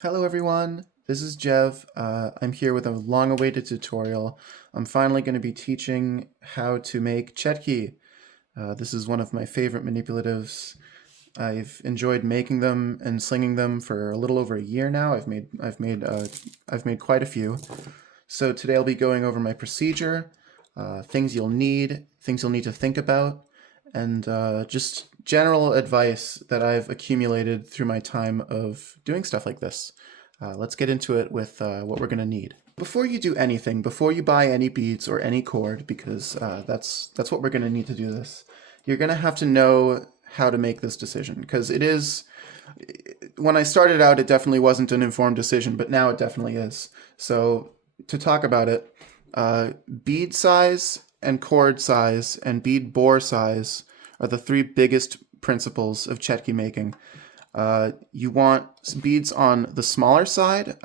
Hello everyone, this is Jev. I'm here with a long-awaited tutorial. I'm finally going to be teaching how to make CHETKI. This is one of my favorite manipulatives. I've enjoyed making them and slinging them for a little over a year now. I've made quite a few. So today I'll be going over my procedure, things you'll need to think about, and just general advice that I've accumulated through my time of doing stuff like this. Let's get into it with what we're going to need. Before you do anything, before you buy any beads or any cord, because that's what we're going to need to do this, you're going to have to know how to make this decision, because it is, when I started out, it definitely wasn't an informed decision, but now it definitely is. So to talk about it, bead size and cord size and bead bore size are the three biggest principles of CHETKI making. You want beads on the smaller side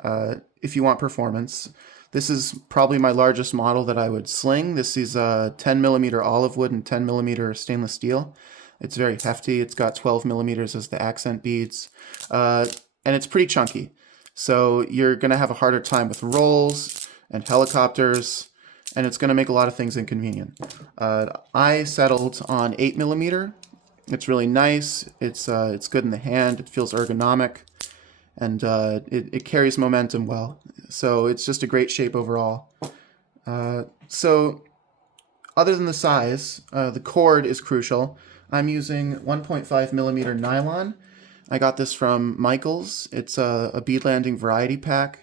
if you want performance. This is probably my largest model that I would sling. This is 10 millimeter olive wood and 10 millimeter stainless steel. It's very hefty. It's got 12 millimeters as the accent beads, and it's pretty chunky. So you're going to have a harder time with rolls and helicopters, and it's going to make a lot of things inconvenient. I settled on 8 millimeter. It's really nice. It's good in the hand. It feels ergonomic, and it carries momentum well. So it's just a great shape overall. So other than the size, the cord is crucial. I'm using 1.5 millimeter nylon. I got this from Michaels. It's a bead landing variety pack.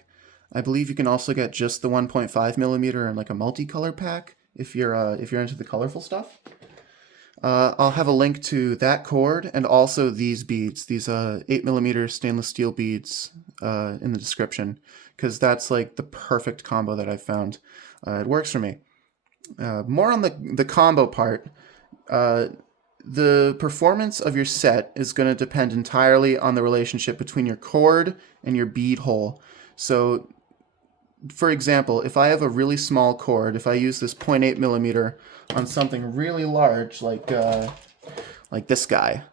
I believe you can also get just the 1.5 millimeter in like a multicolor pack if you're into the colorful stuff. I'll have a link to that cord and also these beads, these 8 millimeter stainless steel beads in the description, because that's like the perfect combo that I've found. It works for me. More on the combo part. The performance of your set is going to depend entirely on the relationship between your cord and your bead hole. So, for example, if I have a really small cord, if I use this 0.8 millimeter on something really large like this guy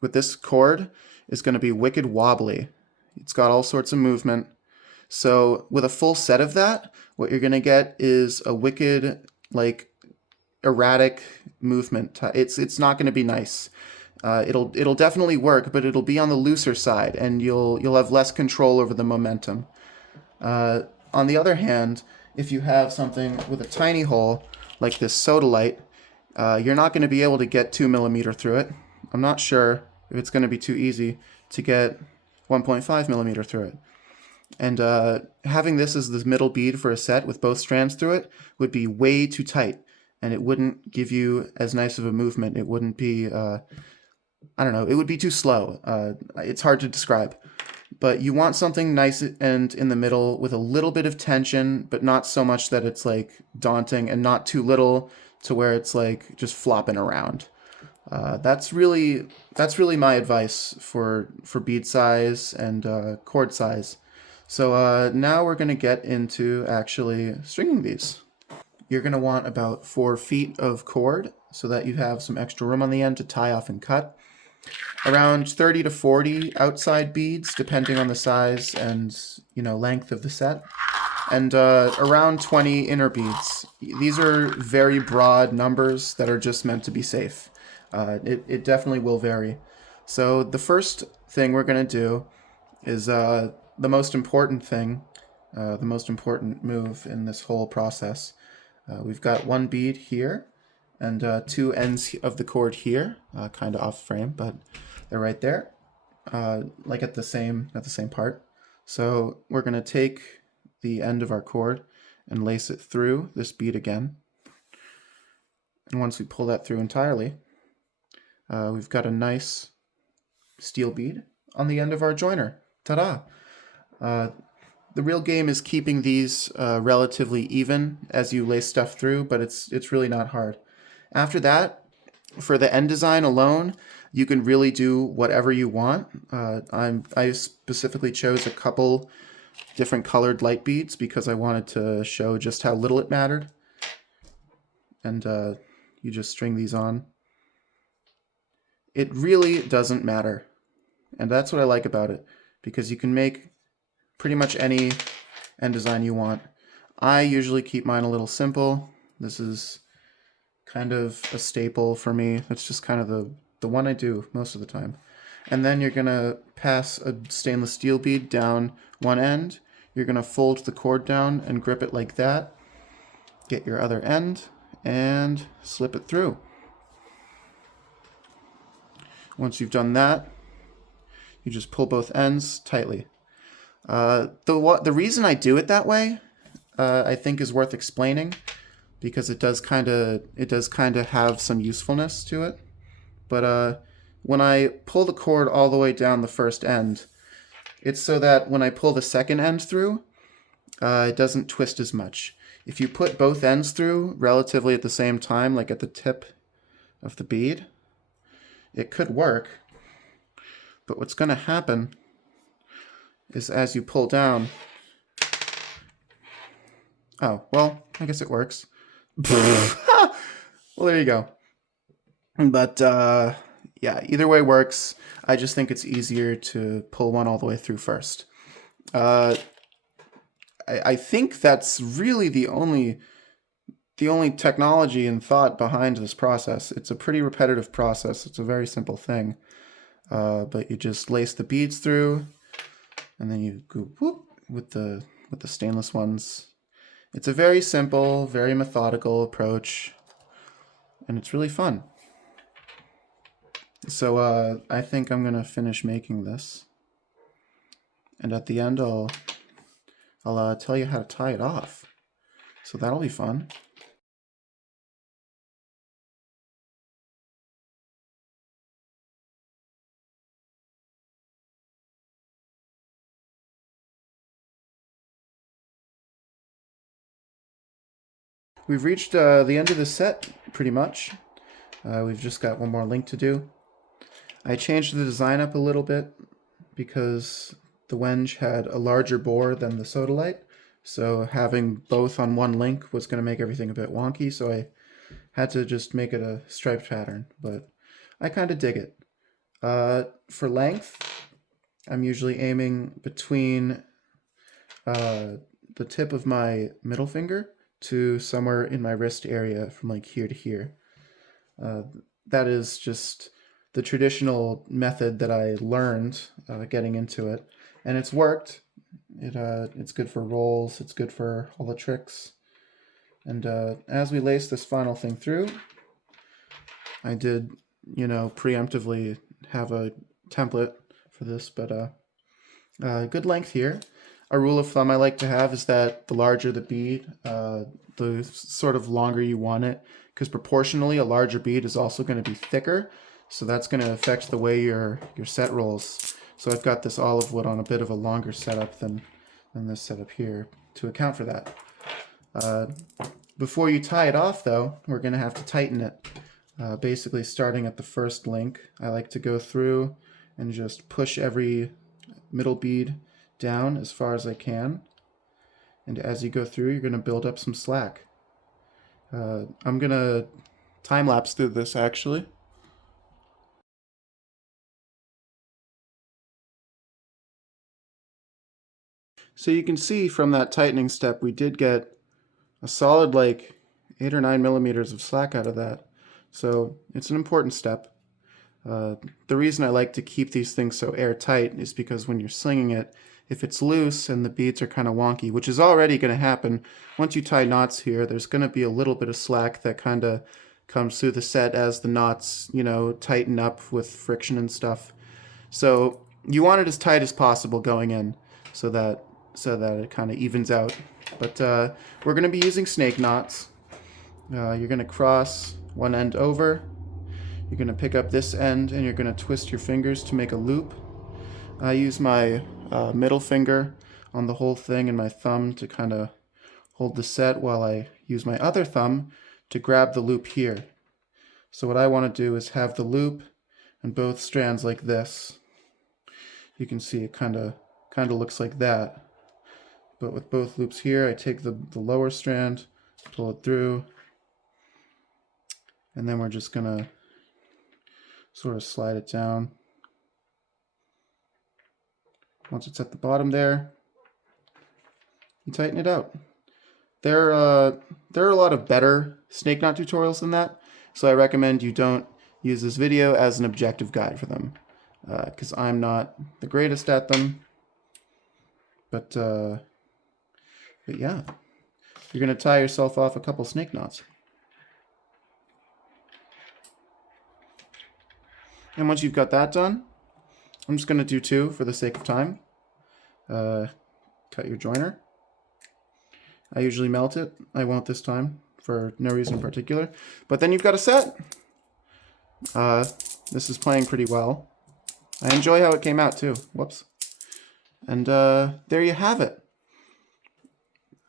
with this cord is going to be wicked wobbly. It's got all sorts of movement. So with a full set of that, what you're going to get is a wicked, like, erratic movement. It's not going to be nice. It'll definitely work, but it'll be on the looser side, and you'll have less control over the momentum. On the other hand, if you have something with a tiny hole like this sodalite, you're not going to be able to get 2 millimeter through it. I'm not sure if it's going to be too easy to get 1.5 millimeter through it. And having this as the middle bead for a set with both strands through it would be way too tight, and it wouldn't give you as nice of a movement. It wouldn't be, I don't know, it would be too slow. It's hard to describe. But you want something nice and in the middle with a little bit of tension, but not so much that it's like daunting, and not too little to where it's like just flopping around. That's really my advice for bead size and cord size. So now we're going to get into actually stringing these. You're going to want about 4 feet of cord so that you have some extra room on the end to tie off and cut. Around 30 to 40 outside beads, depending on the size and length of the set, and around 20 inner beads. These are very broad numbers that are just meant to be safe. It definitely will vary. So the first thing we're going to do is the most important thing, the most important move in this whole process. We've got 1 bead here and 2 ends of the cord here, kind of off frame, but they're right there, like at the same part. So we're going to take the end of our cord and lace it through this bead again. And once we pull that through entirely, we've got a nice steel bead on the end of our joiner. Ta-da! The real game is keeping these relatively even as you lace stuff through, but it's really not hard. After that, for the end design alone, you can really do whatever you want. I specifically chose a couple different colored light beads because I wanted to show just how little it mattered. And you just string these on. It really doesn't matter. And that's what I like about it. because you can make pretty much any end design you want. I usually keep mine a little simple. This is kind of a staple for me. That's just kind of the one I do most of the time. And then you're gonna pass a stainless steel bead down one end. You're gonna fold the cord down and grip it like that. Get your other end and slip it through. Once you've done that, you just pull both ends tightly. The reason I do it that way, I think, is worth explaining, because it does kind of have some usefulness to it. But when I pull the cord all the way down the first end, it's so that when I pull the second end through, it doesn't twist as much. If you put both ends through relatively at the same time, like at the tip of the bead, it could work. But what's going to happen is as you pull down... Oh, well, I guess it works. Well, there you go. But yeah, either way works. I just think it's easier to pull one all the way through first. I think that's really the only technology and thought behind this process. It's a pretty repetitive process. It's a very simple thing. But you just lace the beads through, and then you go whoop with the stainless ones. It's a very simple, very methodical approach, and it's really fun. So I think I'm gonna finish making this, and at the end I'll tell you how to tie it off. So that'll be fun. We've reached the end of the set, pretty much. We've just got one more link to do. I changed the design up a little bit because the wenge had a larger bore than the sodalite, so having both on one link was going to make everything a bit wonky, so I had to just make it a striped pattern, but I kind of dig it. For length, I'm usually aiming between the tip of my middle finger to somewhere in my wrist area, from like here to here. That is just the traditional method that I learned getting into it, and it's worked. It's good for rolls, it's good for all the tricks. And as we lace this final thing through, I did, preemptively have a template for this, but good length here. A rule of thumb I like to have is that the larger the bead, the sort of longer you want it, because proportionally a larger bead is also going to be thicker, so that's going to affect the way your set rolls. So I've got this olive wood on a bit of a longer setup than this setup here to account for that. Before you tie it off, though, we're going to have to tighten it. Basically, starting at the first link, I like to go through and just push every middle bead down as far as I can. And as you go through, you're going to build up some slack. I'm going to time-lapse through this, actually. So you can see from that tightening step, we did get a solid like 8 or 9 millimeters of slack out of that. So it's an important step. The reason I like to keep these things so airtight is because when you're slinging it, if it's loose and the beads are kind of wonky, which is already going to happen, once you tie knots here, there's going to be a little bit of slack that kind of comes through the set as the knots, tighten up with friction and stuff. So you want it as tight as possible going in so that it kind of evens out. But we're going to be using snake knots. You're going to cross one end over. You're going to pick up this end and you're going to twist your fingers to make a loop. I use my middle finger on the whole thing and my thumb to kind of hold the set, while I use my other thumb to grab the loop here. So what I want to do is have the loop and both strands like this. You can see it kind of looks like that. But with both loops here, I take the lower strand, pull it through, and then we're just going to sort of slide it down. Once it's at the bottom there, you tighten it out. There are a lot of better snake knot tutorials than that, so I recommend you don't use this video as an objective guide for them, because I'm not the greatest at them. But yeah, you're going to tie yourself off a couple snake knots. And once you've got that done, I'm just going to do 2 for the sake of time. Cut your joiner. I usually melt it. I won't this time for no reason in particular. But then you've got a set. This is playing pretty well. I enjoy how it came out too. Whoops. And there you have it.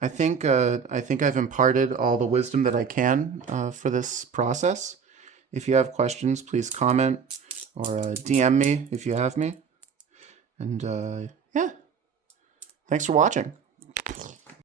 I think I've imparted all the wisdom that I can for this process. If you have questions, please comment or DM me if you have me. And yeah, thanks for watching.